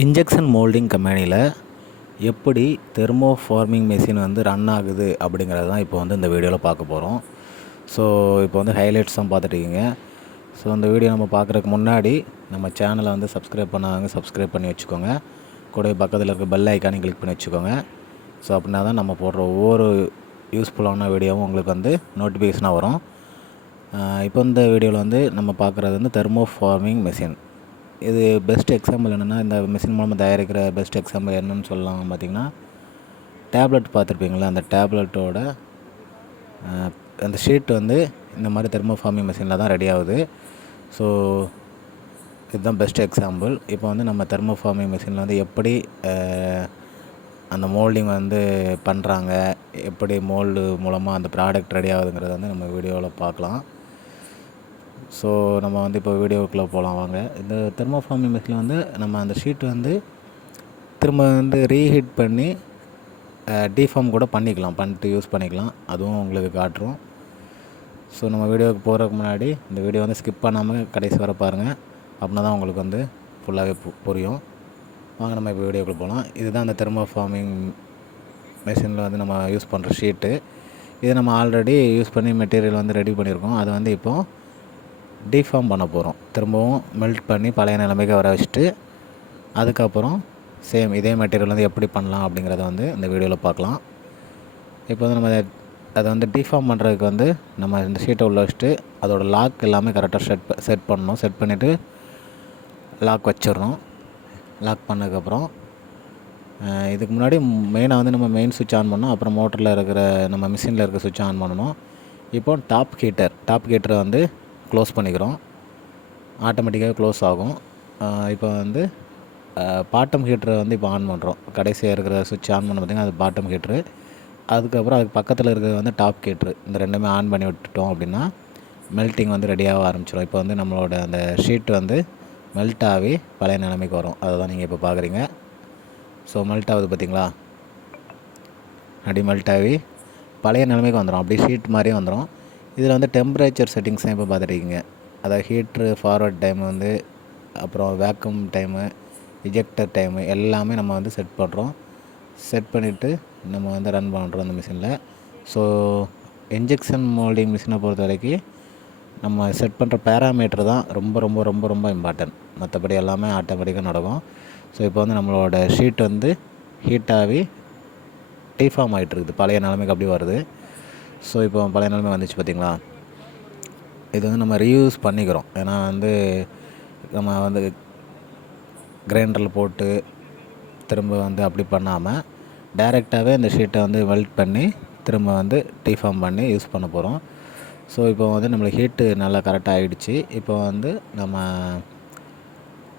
Injection moulding கம்பெனியில் எப்படி thermo farming machine வந்து ரன் ஆகுது அப்படிங்கிறது தான் இப்போ வந்து இந்த வீடியோவில் பார்க்க போகிறோம். ஸோ இப்போ வந்து ஹைலைட்ஸ் தான் பார்த்துட்ருக்கீங்க. ஸோ இந்த வீடியோ நம்ம பார்க்குறதுக்கு முன்னாடி நம்ம சேனலை வந்து சப்ஸ்கிரைப் பண்ணாங்க, சப்ஸ்கிரைப் பண்ணி வச்சுக்கோங்க. கூட பக்கத்தில் இருக்க பெல் ஐக்கானையும் கிளிக் பண்ணி வச்சுக்கோங்க. ஸோ அப்படின்னா தான் நம்ம போடுற ஒவ்வொரு யூஸ்ஃபுல்லான வீடியோவும் உங்களுக்கு வந்து நோட்டிஃபிகேஷனாக வரும். இப்போ இந்த வீடியோவில் வந்து நம்ம பார்க்குறது வந்து தெர்மோ ஃபார்மிங் மெஷின். இது பெஸ்ட் எக்ஸாம்பிள் என்னென்னா, இந்த மிஷின் மூலமாக தயாரிக்கிற பெஸ்ட் எக்ஸாம்பிள் என்னென்னு சொல்லலாம் பார்த்திங்கன்னா, டேப்லெட் பார்த்துருப்பீங்களா, அந்த டேப்லெட்டோட அந்த ஷீட் வந்து இந்த மாதிரி தெர்மோ ஃபார்மிங் மெஷினில் தான் ரெடி ஆகுது. ஸோ இதுதான் பெஸ்ட் எக்ஸாம்பிள். இப்போ வந்து நம்ம தெர்மோ ஃபார்மிங் மெஷினில் வந்து எப்படி அந்த மோல்டிங் வந்து பண்ணுறாங்க, எப்படி மோல்டு மூலமாக அந்த ப்ராடக்ட் ரெடி ஆகுதுங்கிறத வந்து நம்ம வீடியோவில் பார்க்கலாம். ஸோ நம்ம வந்து இப்போ வீடியோக்குள்ளே போகலாம் வாங்க. இந்த தெர்மோ ஃபார்மிங் மெஷினில் வந்து நம்ம அந்த ஷீட் வந்து திரும்ப வந்து ரீஹீட் பண்ணி டீஃபார்ம் கூட பண்ணிட்டு யூஸ் பண்ணிக்கலாம். அதுவும் உங்களுக்கு காட்டுறோம். ஸோ நம்ம வீடியோவுக்கு போகிறதுக்கு முன்னாடி இந்த வீடியோ வந்து ஸ்கிப் பண்ணாமல் கடைசி வர பாருங்கள். அப்படின்னா தான் உங்களுக்கு வந்து ஃபுல்லாகவே புரியும். வாங்க நம்ம இப்போ வீடியோக்குள்ளே போகலாம். இதுதான் அந்த தெர்மோ ஃபார்மிங் மெஷினில் வந்து நம்ம யூஸ் பண்ணுற ஷீட்டு. இதை நம்ம ஆல்ரெடி யூஸ் பண்ணி மெட்டீரியல் வந்து ரெடி பண்ணியிருக்கோம். அதை வந்து இப்போது டீஃபார்ம் பண்ண போகிறோம். திரும்பவும் மெல்ட் பண்ணி பழைய நிலைமைக்கு வர வச்சுட்டு அதுக்கப்புறம் சேம் இதே மெட்டீரியல் வந்து எப்படி பண்ணலாம் அப்படிங்கிறத வந்து இந்த வீடியோவில் பார்க்கலாம். இப்போ வந்து நம்ம அதை வந்து டீஃபார்ம் பண்ணுறதுக்கு வந்து நம்ம இந்த ஷீட்டை உள்ள வச்சுட்டு அதோட லாக் எல்லாமே கரெக்டாக செட் பண்ணணும். செட் பண்ணிவிட்டு லாக் வச்சிடணும். லாக் பண்ணதுக்கப்புறம் இதுக்கு முன்னாடி மெயினாக வந்து நம்ம மெயின் சுவிட்ச் ஆன் பண்ணோம். அப்புறம் மோட்டரில் இருக்கிற நம்ம மிஷினில் இருக்கிற சுவிட்ச் ஆன் பண்ணணும். இப்போ டாப் ஹீட்டரை வந்து க்ளோஸ் பண்ணிக்கிறோம். ஆட்டோமேட்டிக்காக க்ளோஸ் ஆகும். இப்போ வந்து பாட்டம் ஹீட்டரை வந்து இப்போ ஆன் பண்ணுறோம். கடைசியாக இருக்கிற சுவிட்ச் ஆன் பண்ண பார்த்திங்கன்னா அது பாட்டம் ஹீட்ரு. அதுக்கப்புறம் அதுக்கு பக்கத்தில் இருக்கிறது வந்து டாப் ஹீட்ரு. இந்த ரெண்டுமே ஆன் பண்ணி விட்டுட்டோம் அப்படின்னா மெல்ட்டிங் வந்து ரெடியாக ஆரம்பிச்சிடும். இப்போ வந்து நம்மளோட அந்த ஷீட் வந்து மெல்ட் ஆகி பழைய நிலைமைக்கு வரும். அதை தான் நீங்கள் இப்போ பார்க்குறீங்க. ஸோ மெல்ட் ஆகுது பார்த்திங்களா, அப்படி மெல்ட் ஆகி பழைய நிலைமைக்கு வந்துடும். அப்படி ஷீட் மாதிரியே வந்துடும். இதில் வந்து டெம்பரேச்சர் செட்டிங்ஸ் தான் இப்போ பார்த்துருக்கீங்க. அதாவது ஹீட்ரு ஃபார்வர்ட் டைம் வந்து, அப்புறம் வேக்கம் டைமு, இஜெக்டர் டைமு எல்லாமே நம்ம வந்து செட் பண்ணுறோம். செட் பண்ணிவிட்டு நம்ம வந்து ரன் பண்ணுறோம் அந்த மிஷினில். ஸோ இன்ஜெக்ஷன் மோல்டிங் மிஷினை பொறுத்த வரைக்கும் நம்ம செட் பண்ணுற பேராமீட்டர் தான் ரொம்ப ரொம்ப ரொம்ப ரொம்ப இம்பார்ட்டன்ட். மற்றபடி எல்லாமே ஆட்டோமேட்டிக்காக நடக்கும். ஸோ இப்போ வந்து நம்மளோட ஷீட் வந்து ஹீட் ஆகி டீஃபார்ம் ஆகிட்டுருக்குது. பழைய நிலைமைக்கு அப்படி வருது. ஸோ இப்போ பழைய நிலைமை வந்துச்சு பார்த்திங்களா. இது வந்து நம்ம ரீயூஸ் பண்ணிக்கிறோம். ஏன்னா வந்து நம்ம வந்து கிரைண்டரில் போட்டு திரும்ப வந்து அப்படி பண்ணாமல் டைரெக்டாகவே இந்த ஷீட்டை வந்து மெல்ட் பண்ணி திரும்ப வந்து டீஃபார்ம் பண்ணி யூஸ் பண்ண போகிறோம். ஸோ இப்போ வந்து நம்மளுக்கு ஹீட்டு நல்லா கரெக்டாக ஆகிடுச்சு. இப்போ வந்து நம்ம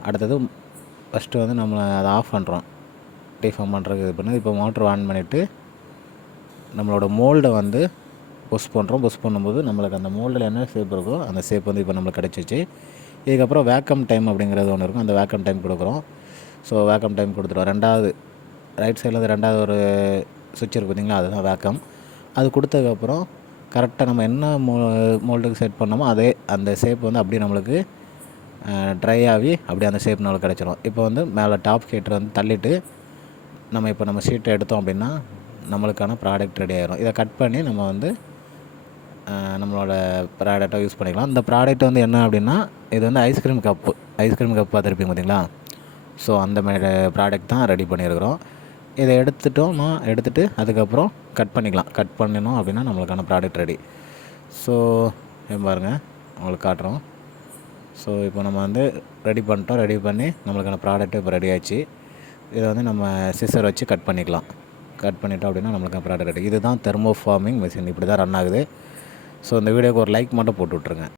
அடுத்தது ஃபஸ்ட்டு வந்து நம்ம அதை ஆஃப் பண்ணுறோம். டீஃபார்ம் பண்ணுறதுக்கு இது பண்ணி இப்போ மோட்ரு ஆன் பண்ணிவிட்டு நம்மளோட மோல்டை வந்து புஷ் பண்ணுறோம். புஷ் பண்ணும்போது நம்மளுக்கு அந்த மோல்டில் என்ன ஷேப் இருக்கோ அந்த ஷேப் வந்து இப்போ நம்மளுக்கு கிடச்சிச்சு. இதுக்கப்புறம் வேக்கம் டைம் அப்படிங்கிறது ஒன்று இருக்கும். அந்த வேக்கம் டைம் கொடுக்குறோம். ஸோ வேக்கம் டைம் கொடுத்துருவோம். ரெண்டாவது ரைட் சைடில் வந்து ரெண்டாவது ஒரு சுவிட்ச் இருக்குது பார்த்திங்களா, அதுதான் வேக்கம். அது கொடுத்ததுக்கப்புறம் கரெக்டாக நம்ம என்ன மோல்டுக்கு செட் பண்ணோமோ அதே அந்த ஷேப் வந்து அப்படியே நம்மளுக்கு ட்ரை ஆகி அப்படியே அந்த ஷேப் நம்மளுக்கு கிடச்சிரும். இப்போ வந்து மேலே டாப் ஹீட்டரை வந்து தள்ளிட்டு நம்ம ஷீட்டை எடுத்தோம் அப்படின்னா நம்மளுக்கான ப்ராடக்ட் ரெடி ஆகிரும். இதை கட் பண்ணி நம்ம வந்து நம்மளோட ப்ராடக்டை யூஸ் பண்ணிக்கலாம். இந்த ப்ராடக்ட் வந்து என்ன அப்படின்னா, இது வந்து ஐஸ்கிரீம் கப்பு பார்த்துருப்பீங்க பார்த்திங்களா. ஸோ அந்த மாதிரி ப்ராடக்ட் தான் ரெடி பண்ணியிருக்கிறோம். இதை எடுத்துகிட்டு அதுக்கப்புறம் கட் பண்ணினோம் அப்படின்னா நம்மளுக்கான ப்ராடக்ட் ரெடி. ஸோ பாருங்கள், உங்களுக்கு காட்டுறோம். ஸோ இப்போ நம்ம வந்து ரெடி பண்ணி நம்மளுக்கான ப்ராடக்ட் இப்போ ரெடி ஆச்சு. இதை வந்து நம்ம சிசர் வச்சு கட் பண்ணிட்டோம் அப்படின்னா நம்மளுக்கான ப்ராடக்ட் ரெடி. இதுதான் தெர்மோ ஃபார்மிங் மெஷின். இப்படி தான் ரன் ஆகுது. ஸோ இந்த வீடியோக்கு ஒரு லைக் மட்டும் போட்டு விட்ருங்க.